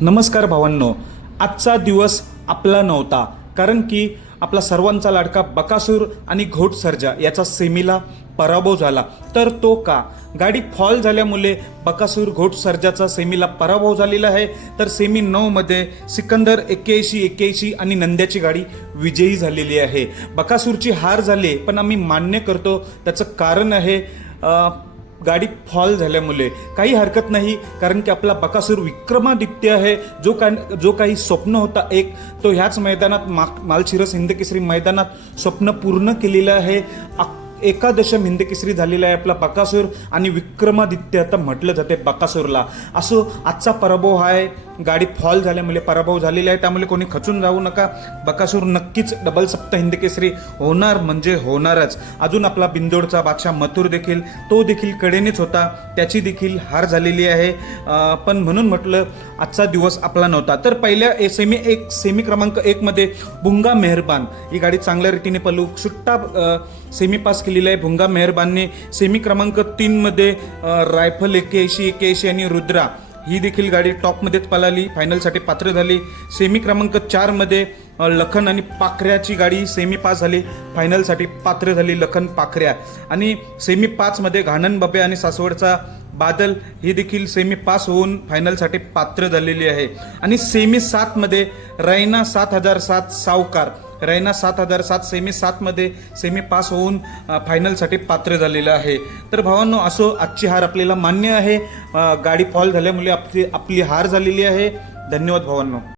नमस्कार भावांनो आजचा दिवस आपला नव्हता कारण की आपला सर्वांचा लाडका बकासूर आणि घोट सर्जा याचा सेमीला पराभव झाला. तर तो का? गाडी फॉल झाल्यामुळे बकासूर घोट सर्जाचा सेमीला पराभव झालेला आहे. तर सेमी नऊमध्ये सिकंदर एक्क्याऐंशी एक्क्याऐंशी आणि नंद्याची गाडी विजयी झालेली आहे. बकासूरची हार झाली पण आम्ही मान्य करतो त्याचं कारण आहे गाडी फॉल झाल्यामुळे काही हरकत नाही कारण की आपला बकासूर विक्रमादित्य आहे. जो का जो काही स्वप्न होता एक तो ह्याच मैदानात मा मालशिरस हिंदकेसरी मैदानात स्वप्न पूर्ण केलेलं आहे. एकादशम हिंदकेसरी झालेला आहे आपला बकासूर आणि विक्रमादित्य आता म्हटलं जाते बकासूरला. असो आजचा पराभव हा आहे. गाडी फॉल झाल्यामुळे म्हणजे पराभव झालेला आहे. त्यामुळे कोणी खचून जाऊ नका. बकासूर नक्कीच डबल सप्त हिंदकेसरी होणार म्हणजे होणारच. अजून आपला बिंदोडचा बादशाह मथुर देखील तो देखील कडेनेच होता. त्याची देखील हार झालेली आहे. पण म्हणून म्हटलं आजचा दिवस आपला नव्हता. तर पहिल्या ए- सेमी एक सेमी क्रमांक एकमध्ये भुंगा मेहरबान. ही गाडी चांगल्या रीतीने पलू सुट्टा सेमी पास केलेली आहे भुंगा मेहरबानने. सेमी क्रमांक तीनमध्ये रायफल एक्क्याऐंशी एक्क्याऐंशी आणि रुद्रा. ही देखील गाडी टॉपमध्येच पळाली. फायनलसाठी पात्र झाली. सेमी क्रमांक चारमध्ये लखन आणि पाखऱ्याची गाडी सेमी पास झाली. फायनलसाठी पात्र झाली लखन पाखऱ्या. आणि सेमी पाचमध्ये घाणन बबे आणि सासवडचा बादल ही देखील सेमी पास होऊन फायनलसाठी पात्र झालेली आहे. आणि सेमी सातमध्ये रैना सात हजार सात सावकार. रैना सात हजार सात सेमी सातमध्ये सेमी पास होऊन फायनलसाठी पात्र झालेलं आहे. तर भावांनो असो आजची हार आपल्याला मान्य आहे. गाडी फॉल झाल्यामुळे आपली आपली हार झालेली आहे. धन्यवाद भावांनो.